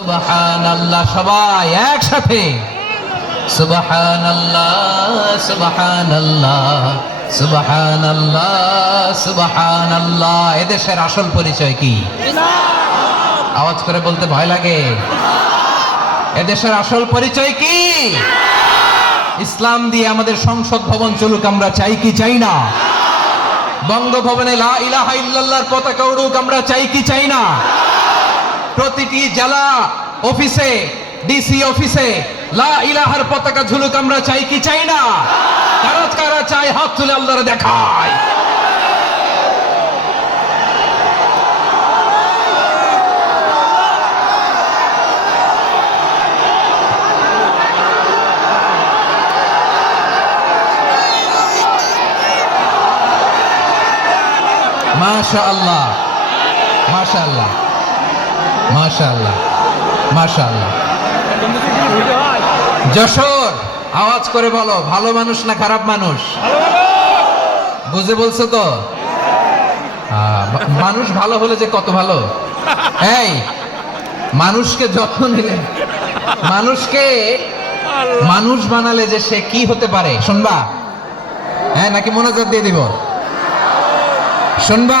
সুবহান সবাই একসাথে। এদেশের আসল পরিচয় কি? আওয়াজ করে বলতে ভয় লাগে। এদেশের আসল পরিচয় কি? ইসলাম দিয়ে আমাদের সংসদ ভবন চলুক, আমরা চাই কি চাই না। বঙ্গভবনে লা ইলাহা ইল্লাল্লাহর পতাকা উড়ুক, আমরা চাই কি চাই না। প্রতিটি জেলা অফিসে ডিসি অফিসে, লা ইলাহার পতাকা ঝুলুক আমরা চাই কি চাই না? কারা কারা চাই হাত তুলে আল্লাহরে দেখায়? মাশা আল্লাহ মাশা আল্লাহ মাশা আল্লাহ মাশা আল্লাহ যশোর, আওয়াজ করে বলো, ভালো মানুষ না খারাপ মানুষ? বুঝে বলছো তো? মানুষ ভালো হলে যে কত ভালো? এই, মানুষকে যত্ন নিলে, মানুষকে মানুষ বানালে যে সে কি হতে পারে? শুনবা? হ্যাঁ নাকি মনোযোগ দিয়ে দিব? শুনবা?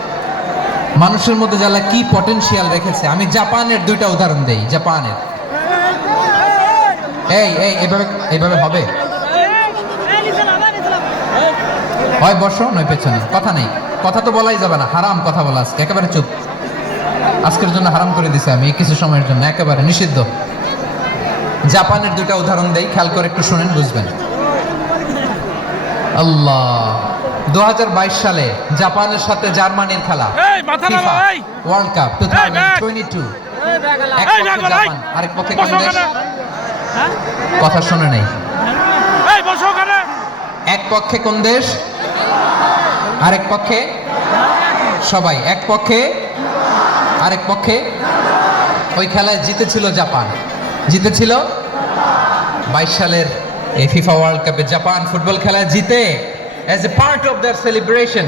মানুষের মধ্যে যারা কি পটেনশিয়াল রেখেছে, আমি জাপানের দুইটা উদাহরণ দেই, জাপানের। এই এই, এভাবে এইভাবে হবে? হয়, বসো, নয়, পেছনে। কথা নেই। কথা তো বলাই যাবে না, হারাম কথা বলা আজকে, একেবারে চুপ। আজকের জন্য হারাম করে দিছে আমি, কিছু সময়ের জন্য, একেবারে নিষিদ্ধ। জাপানের দুইটা উদাহরণ দেই, খেয়াল করে একটু শুনেন, বুঝবেন। আল্লাহ দু হাজার বাইশ সালে জাপানের সাথে জার্মানির খেলা। ওয়ার্ল্ড কাপ টু এক এই, পক্ষে জাপান আরেক পক্ষে কোন বসো দেশ কথা শুনে নেই। এই বসো ওখানে। এক পক্ষে কোন দেশ? আরেক পক্ষে? সবাই এক পক্ষে আরেক পক্ষে। ওই খেলায় জিতেছিল জাপান। জিতেছিল বাইশ সালের এই ফিফা ওয়ার্ল্ড কাপে জাপান ফুটবল খেলায় জিতে as a part of their celebration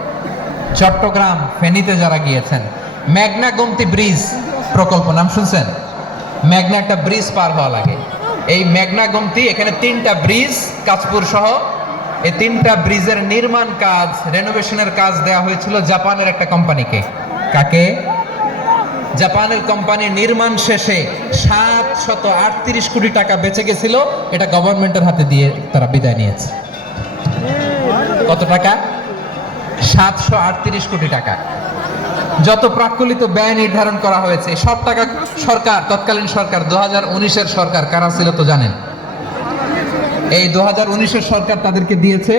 Chittagong ফেনীতে যারা গিয়েছেন, মেঘনা গোমতি ব্রিজ প্রকল্প নাম শুনছেন? মেঘনা একটা ব্রিজ পার হওয়া লাগে। এই মেঘনা গোমতি, এখানে তিনটা ব্রিজ, কাঁচপুর সহ, এই তিনটা ব্রিজের নির্মাণ কাজ রেনোভেশনের কাজ দেওয়া হয়েছিল জাপানের একটা কোম্পানিকে। কাকে? জাপানের কোম্পানি নির্মাণ শেষে সাত শত আটত্রিশ কোটি টাকা বেঁচে গেছিল, এটা গভর্নমেন্টের হাতে দিয়ে তারা বিদায় নিয়েছে। কত টাকা? সাতশো আটত্রিশ কোটি টাকা। যত প্রাকলিত ব্যয় নির্ধারণ করা হয়েছে, সব টাকা সরকার, তৎকালীন সরকার, দু হাজার উনিশের সরকার, কারা ছিল তো জানেন? এই দু হাজার উনিশের সরকার তাদেরকে দিয়েছে।